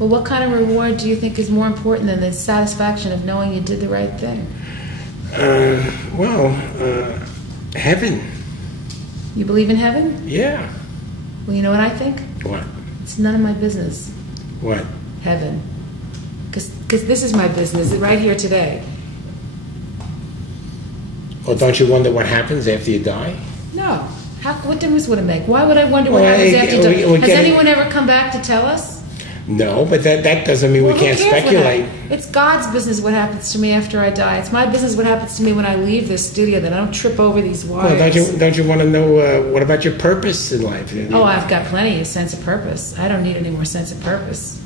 Well, what kind of reward do you think is more important than the satisfaction of knowing you did the right thing? Heaven. You believe in heaven? Yeah. Well, you know what I think? What? It's none of my business. What? Heaven. Because this is my business right here today. Well, don't you wonder what happens after you die? No. What difference would it make? Why would I wonder what happens after you die? Has anyone ever come back to tell us? No, but that doesn't mean we can't speculate. It's God's business what happens to me after I die. It's my business what happens to me when I leave this studio, that I don't trip over these wires. Well, don't you want to know what about your purpose in life? Oh, I've got plenty of sense of purpose. I don't need any more sense of purpose.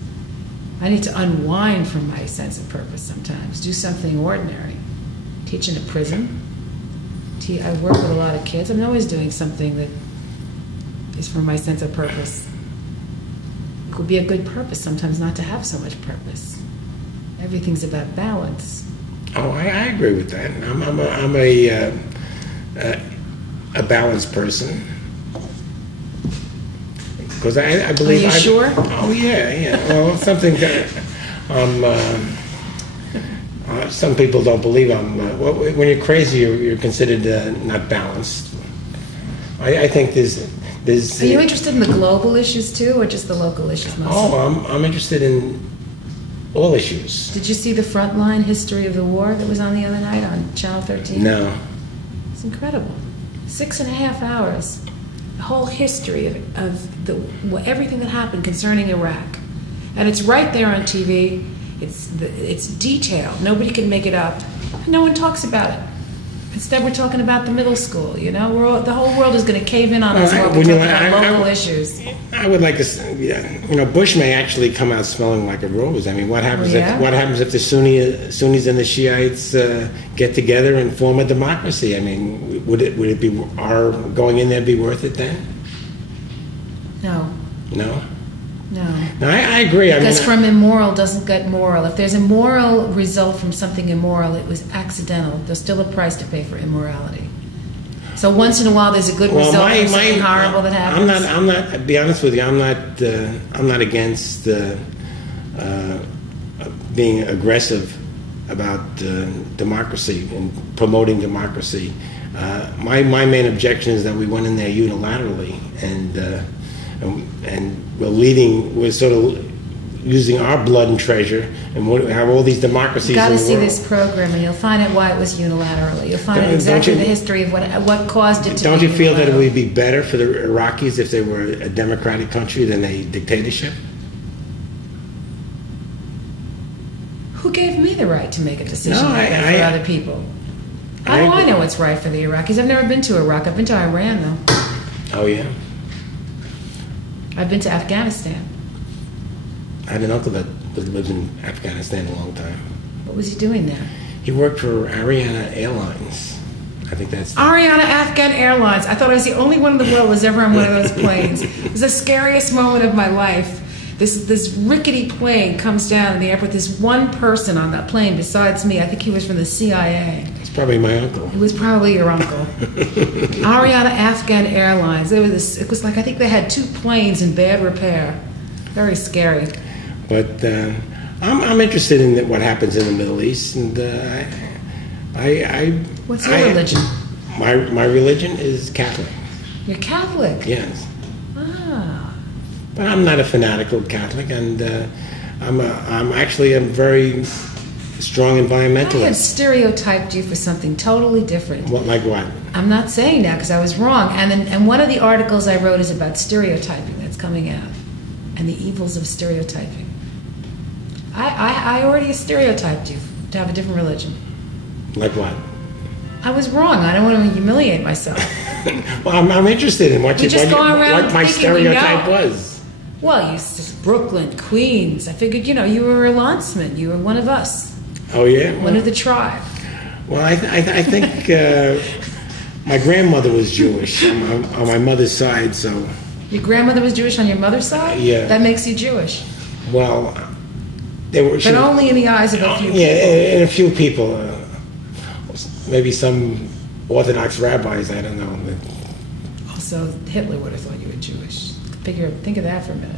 I need to unwind from my sense of purpose sometimes. Do something ordinary. Teach in a prison. I work with a lot of kids. I'm always doing something that is for my sense of purpose. It would be a good purpose sometimes not to have so much purpose. Everything's about balance. Oh, I agree with that. I'm a balanced person. Because I believe. Are you sure? Oh yeah. Well, something that some people don't believe I'm. When you're crazy, you're considered not balanced. I think there's. Are you interested in the global issues too, or just the local issues mostly? Oh, I'm interested in all issues. Did you see the Frontline History of the War that was on the other night on Channel 13? No. It's incredible. 6.5 hours. The whole history of everything that happened concerning Iraq. And it's right there on TV. It's detailed. Nobody can make it up. No one talks about it. Instead, we're talking about the middle school. You know, the whole world is going to cave in on us while we're talking about local issues. I would like to. Bush may actually come out smelling like a rose. I mean, what happens if the Sunnis and the Shiites get together and form a democracy? I mean, would it be our going in there be worth it then? No. No. No. No, I agree. Because from immoral doesn't get moral. If there's a moral result from something immoral, it was accidental. There's still a price to pay for immorality. So once in a while, there's a good result from something horrible that happens. I'm not. To be honest with you, I'm not against being aggressive about democracy and promoting democracy. My main objection is that we went in there unilaterally and we're sort of using our blood and treasure, and we have all these democracies in the world. You've got to see this program, and you'll find out why it was unilaterally. You'll find out exactly the history of what caused it to be. Don't you feel that it would be better for the Iraqis if they were a democratic country than a dictatorship? Who gave me the right to make a decision like that for other people? How do I know what's right for the Iraqis? I've never been to Iraq. I've been to Iran, though. Oh, yeah? I've been to Afghanistan. I had an uncle that lived in Afghanistan a long time. What was he doing there? He worked for Ariana Airlines. I think that's... Ariana Afghan Airlines. I thought I was the only one in the world who was ever on one of those planes. It was the scariest moment of my life. This rickety plane comes down in the airport. There's one person on that plane besides me. I think he was from the CIA. It's probably my uncle. It was probably your uncle. Ariana Afghan Airlines. It was like, I think they had 2 planes in bad repair. Very scary. But I'm interested in what happens in the Middle East, and What's your religion? My religion is Catholic. You're Catholic? Yes. Ah. But I'm not a fanatical Catholic, and I'm actually a very strong environmentalist. I had stereotyped you for something totally different. Like what? I'm not saying that because I was wrong. And one of the articles I wrote is about stereotyping that's coming out and the evils of stereotyping. I already stereotyped you to have a different religion. Like what? I was wrong. I don't want to humiliate myself. Well, I'm interested in what my stereotype was. Well, you said Brooklyn, Queens. I figured, you were a lanceman. You were one of us. Oh, yeah? One of the tribe. Well, I think my grandmother was Jewish on my mother's side, so... Your grandmother was Jewish on your mother's side? Yeah. That makes you Jewish. Well, but only in the eyes of a few people. Yeah, and a few people. Maybe some Orthodox rabbis, I don't know. Also, Hitler would have thought you were Jewish. Think of that for a minute.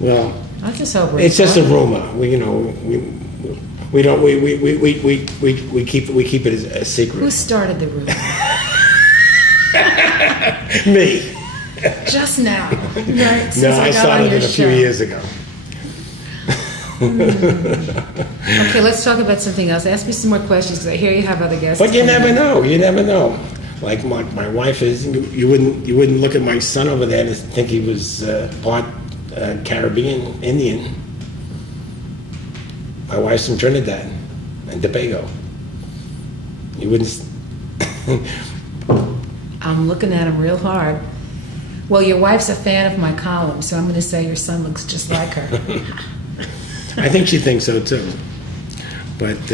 Well, I just hope it's just a rumor. We don't keep it a secret. Who started the rumor? Me. Just now, right? No, I started it a few years ago. Okay, let's talk about something else. Ask me some more questions because I hear you have other guests. But you never know. You never know. Like my wife is. You wouldn't look at my son over there and think he was part Caribbean Indian. My wife's from Trinidad and Tobago. You wouldn't. I'm looking at him real hard. Well, your wife's a fan of my column, so I'm going to say your son looks just like her. I think she thinks so too. But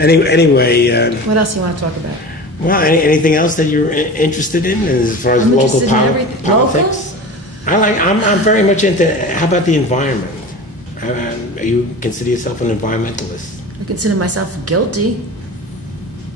anyway. What else do you want to talk about? Well, anything else that you're interested in as far as local politics? I'm very much into. How about the environment? You consider yourself an environmentalist? I consider myself guilty.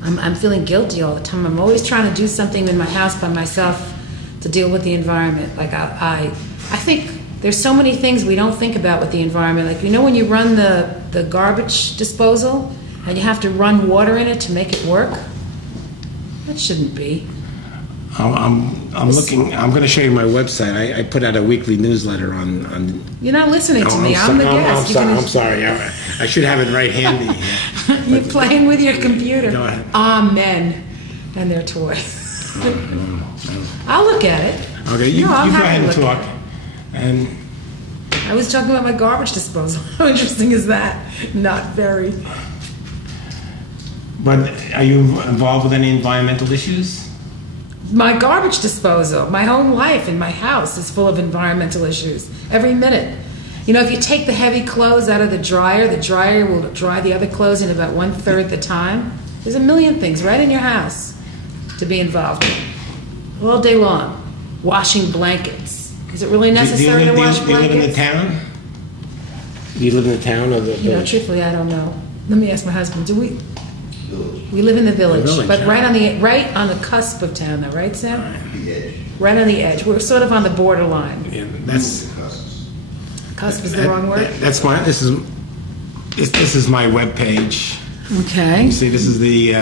I'm feeling guilty all the time. I'm always trying to do something in my house by myself to deal with the environment. Like I think there's so many things we don't think about with the environment. Like when you run the garbage disposal and you have to run water in it to make it work. That shouldn't be. I'm looking. I'm going to show you my website. I put out a weekly newsletter on. You're not listening to me. I'm the guest. I'm sorry. I should have it right handy. You're playing with your computer. Go ahead. Men and their toys. No. I'll look at it. Okay, you go ahead and talk. And I was talking about my garbage disposal. How interesting is that? Not very. But are you involved with any environmental issues? My garbage disposal, my whole life in my house is full of environmental issues. Every minute. If you take the heavy clothes out of the dryer will dry the other clothes in about 1/3 the time. There's a million things right in your house to be involved in. All day long. Washing blankets. Is it really necessary to wash blankets? Do you live in the town? Do you live in the town or the village? Truthfully, I don't know. Let me ask my husband. We live in the village, but right on the cusp of town, though, right, Sam? Right on the edge. We're sort of on the borderline. Yeah, that's cusp is the wrong word. This is my web page. Okay. You see, this is the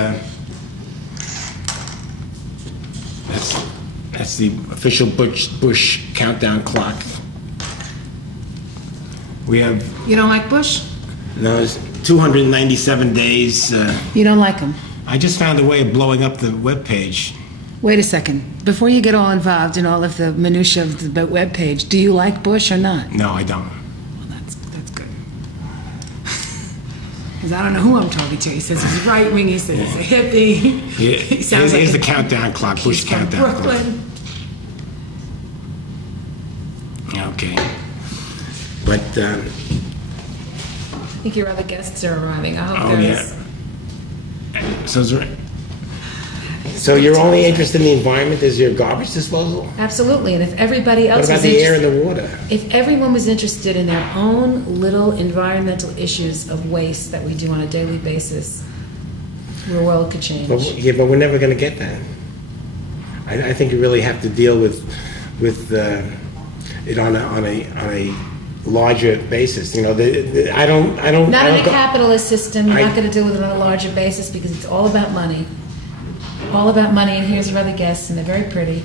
that's the official Bush countdown clock. We have. You don't like Bush? No, it's 297 days. You don't like him? I just found a way of blowing up the web page. Wait a second. Before you get all involved in all of the minutiae of the web page, do you like Bush or not? No, I don't. Well, that's good. Because I don't know who I'm talking to. He says he's right wing. He says he's a hippie. Yeah. He sounds like the countdown clock. Bush countdown Brooklyn. clock. Okay. But. I think your other guests are arriving. I hope So you're only interested in the environment as your garbage disposal? Absolutely. And if everybody else what about the air and the water? If everyone was interested in their own little environmental issues of waste that we do on a daily basis, the world could change. But we're never going to get that. I think you really have to deal with it on a larger basis. Not in a capitalist system. You're not going to deal with it on a larger basis because it's all about money. All about money, and here's your other guests, and they're very pretty.